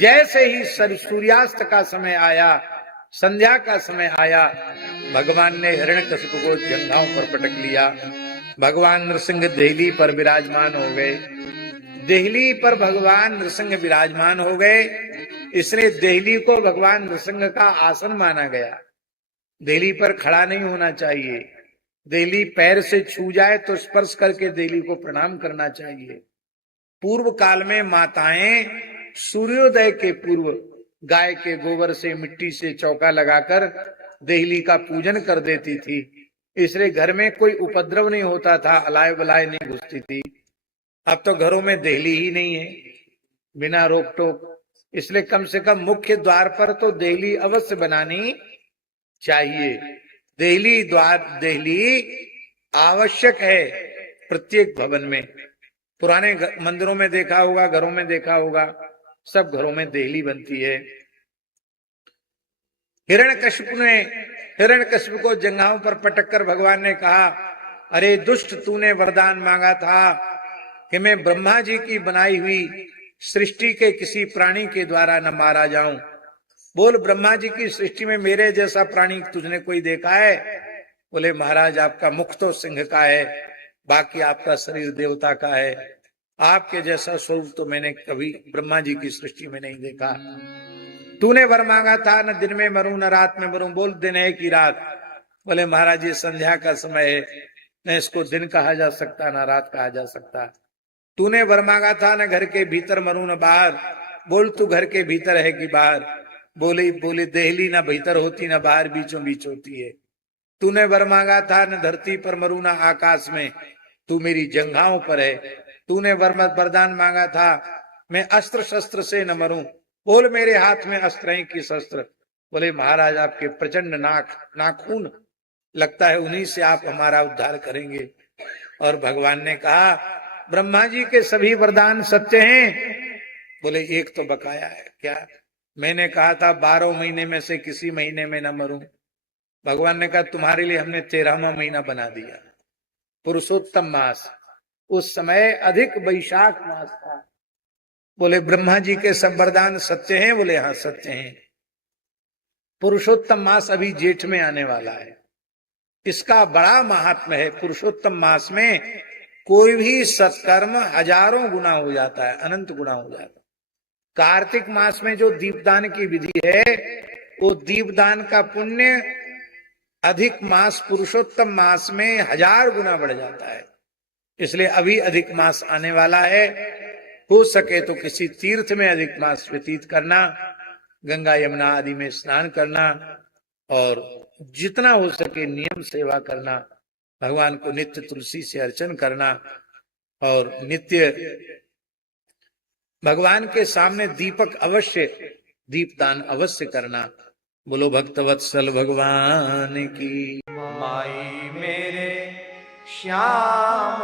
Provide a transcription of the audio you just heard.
जैसे ही सूर्यास्त का समय आया, संध्या का समय आया, भगवान ने हिरण्यकशिपु को जंघाओं पर पटक लिया। भगवान नृसिंह देहली पर विराजमान हो गए। देहली पर भगवान नृसिंह विराजमान हो गए, इसलिए देहली को भगवान नृसिंह का आसन माना गया। देहली पर खड़ा नहीं होना चाहिए, देहली पैर से छू जाए तो स्पर्श करके देहली को प्रणाम करना चाहिए। पूर्व काल में माताएं सूर्योदय के पूर्व गाय के गोबर से, मिट्टी से चौका लगाकर देहली का पूजन कर देती थी, इसलिए घर में कोई उपद्रव नहीं होता था, अलाय बलाय नहीं घुसती थी। अब तो घरों में देहली ही नहीं है बिना रोक टोक, इसलिए कम से कम मुख्य द्वार पर तो देहली अवश्य बनानी चाहिए। देहली आवश्यक है प्रत्येक भवन में। पुराने मंदिरों में देखा होगा, घरों में देखा होगा, सब घरों में देहली बनती है। हिरण्यकशिपु को जंघाओं पर पटक कर भगवान ने कहा, अरे दुष्ट, तूने वरदान मांगा था कि मैं ब्रह्मा जी की बनाई हुई सृष्टि के किसी प्राणी के द्वारा न मारा जाऊं। बोल, ब्रह्मा जी की सृष्टि में मेरे जैसा प्राणी तुझने कोई देखा है? बोले, महाराज आपका मुख तो सिंह का है, बाकी आपका शरीर देवता का है, आपके जैसा स्वरूप तो मैंने कभी ब्रह्मा जी की सृष्टि में नहीं देखा। तूने वर मांगा था, न दिन में मरूं न रात में मरूं। बोल, दिन है कि रात? बोले, महाराज ये संध्या का समय है, न इसको दिन कहा जा सकता न रात कहा जा सकता। तूने वर मांगा था, न घर के भीतर मरूं न बाहर। बोल, तू घर के भीतर है कि बाहर? बोले देहली न भीतर होती न बाहर, बीचों बीच होती है। तूने वर मांगा था, न धरती पर मरूं न आकाश में, तू मेरी जंघाओं पर है। तूने वरदान मांगा था, मैं अस्त्र शस्त्र से न मरूं। बोल, मेरे हाथ में अस्त्र हैं कि शस्त्र? बोले, महाराज आपके प्रचंड नाखून, लगता है उन्हीं से आप हमारा उद्धार करेंगे। और भगवान ने कहा, ब्रह्मा जी के सभी वरदान सत्य हैं? बोले, एक तो बकाया है। क्या? मैंने कहा था 12 महीने में से किसी महीने में न मरूं। भगवान ने कहा, तुम्हारे लिए हमने 13वां महीना बना दिया, पुरुषोत्तम मास। उस समय अधिक वैशाख मास था। बोले, ब्रह्मा जी के सब वरदान सत्य हैं? बोले, हाँ सत्य हैं। पुरुषोत्तम मास अभी जेठ में आने वाला है, इसका बड़ा महात्म्य है। पुरुषोत्तम मास में कोई भी सत्कर्म हजारों गुना हो जाता है, अनंत गुना हो जाता है। कार्तिक मास में जो दीपदान की विधि है, वो दीपदान का पुण्य अधिक मास पुरुषोत्तम मास में 1000 गुना बढ़ जाता है। इसलिए अभी अधिक मास आने वाला है, हो सके तो किसी तीर्थ में अधिक मास व्यतीत करना, गंगा यमुना आदि में स्नान करना, और जितना हो सके नियम सेवा करना, भगवान को नित्य तुलसी से अर्चन करना, और नित्य भगवान के सामने दीपक अवश्य, दीपदान अवश्य करना। बोलो भक्तवत्सल भगवान की। माई मेरे श्याम